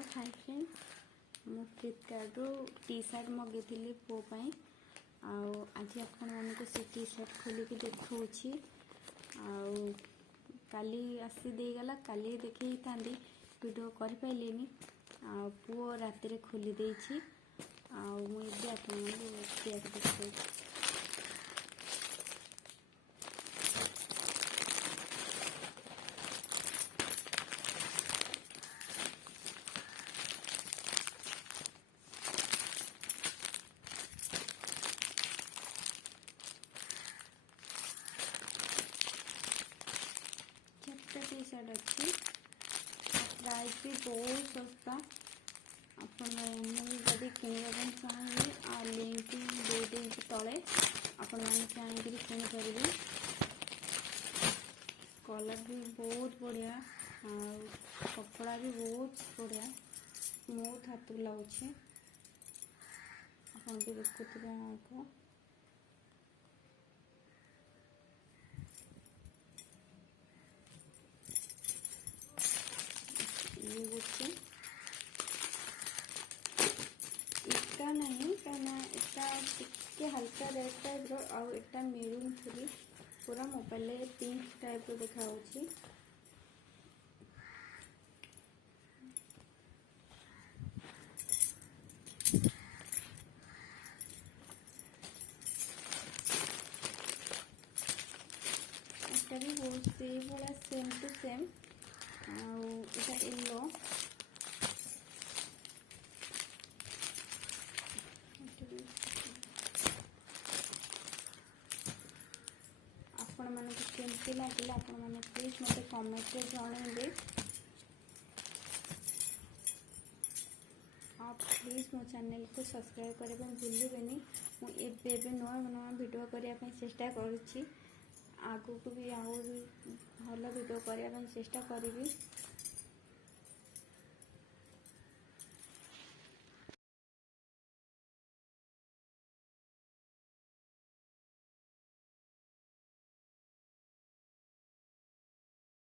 Hi friend मु फ्लिपकार्ट रू T shirt मगेली पुओं आज आपण मानक से टी शर्ट खोलिक देखी काली आसी देगला काली देखी था वीडियो कर पाइलिनी पुओ राति खोली देछि मुझे आपण देखा टी शर्ट अच्छी प्राइस भी बहुत सस्ता आपड़ी किणवा चाहिए आ लिंक दे तले आपण मैंने चाहिए किनीपर कलर भी बहुत बढ़िया कपड़ा भी बहुत बढ़िया स्मूथ हाथ लगे आप देखुए ये गोटे इटा नहीं कहीं हल्का रेड टाइप रो मेरून थी पूरा मोबाइल पिंक टाइप रो देखा भी बहुत से भाया सेम टू सेम आटा येलो आपण मानक केमती लगे आपण मैंने प्लीज मत कमेंट रे जणाइबे आप प्लीज मो चैनल को सब्सक्राइब करने भूलें मुझे नुआ नुआ वीडियो करने चेष्टा करुँची आगू को भी भल वीडियो करने चेष्टा करी।